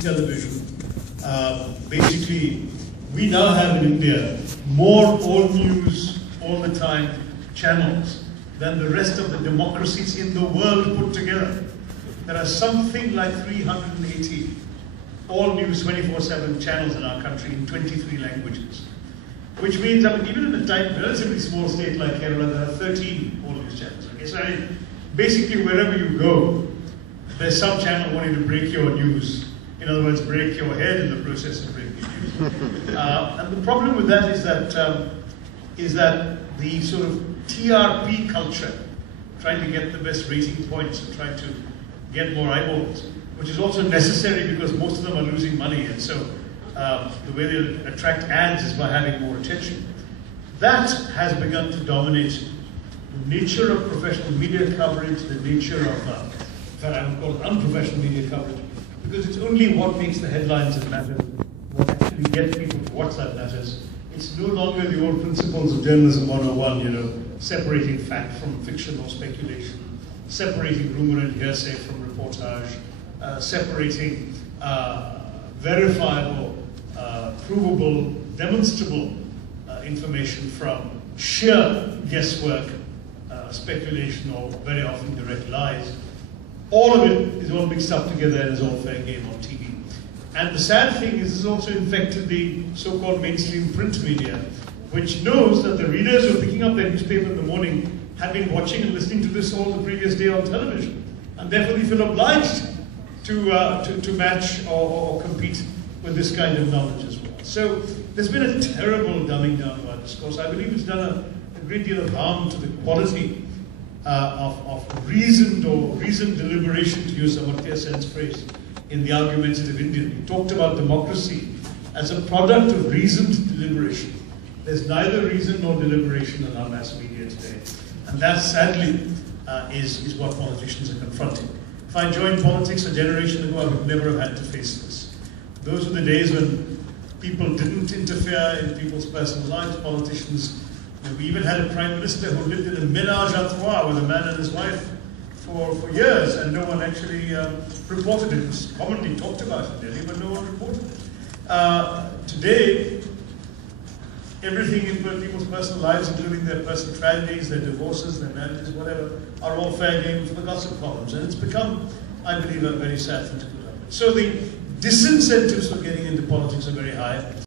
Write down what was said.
television. Basically, we now have in India more all news, all the time channels than the rest of the democracies in the world put together. There are something like 380 all news 24/7 channels in our country in 23 languages. Which means, I mean, even in a tiny, relatively small state like Kerala, there are 13 all news channels. Okay? So I mean, basically wherever you go, there's some channel wanting to break your news. In other words, break your head in the process of breaking news. And the problem with that is that the sort of TRP culture, trying to get the best rating points and trying to get more eyeballs, which is also necessary because most of them are losing money, and so the way they attract ads is by having more attention. That has begun to dominate the nature of professional media coverage, the nature of, in fact I would call it unprofessional media coverage, because it's only what makes the headlines that matter, what actually gets people to watch that matters. It's no longer the old principles of journalism 101, you know, separating fact from fiction or speculation, separating rumor and hearsay from reportage, separating verifiable, provable, demonstrable information from sheer guesswork, speculation, or very often direct lies. All of it is all mixed up together and is all fair game on TV. And the sad thing is, this has also infected the so-called mainstream print media, which knows that the readers who are picking up their newspaper in the morning have been watching and listening to this all the previous day on television, and therefore they feel obliged to match or compete with this kind of knowledge as well. So there's been a terrible dumbing down of our discourse. I believe it's done a great deal of harm to the quality of reasoned deliberation, to use Amartya Sen's phrase, in the argumentative Indian. He talked about democracy as a product of reasoned deliberation. There's neither reason nor deliberation in our mass media today. And that, sadly, is what politicians are confronting. If I joined politics a generation ago, I would never have had to face this. Those were the days when people didn't interfere in people's personal lives. Politicians, we even had a prime minister who lived in a ménage à trois with a man and his wife for years, and no one actually reported it. It was commonly talked about in Delhi, but no one reported it. Today, everything in people's personal lives, including their personal tragedies, their divorces, their marriages, whatever, are all fair game for the gossip columns. And it's become, I believe, a very sad thing to put up with. So the disincentives for getting into politics are very high.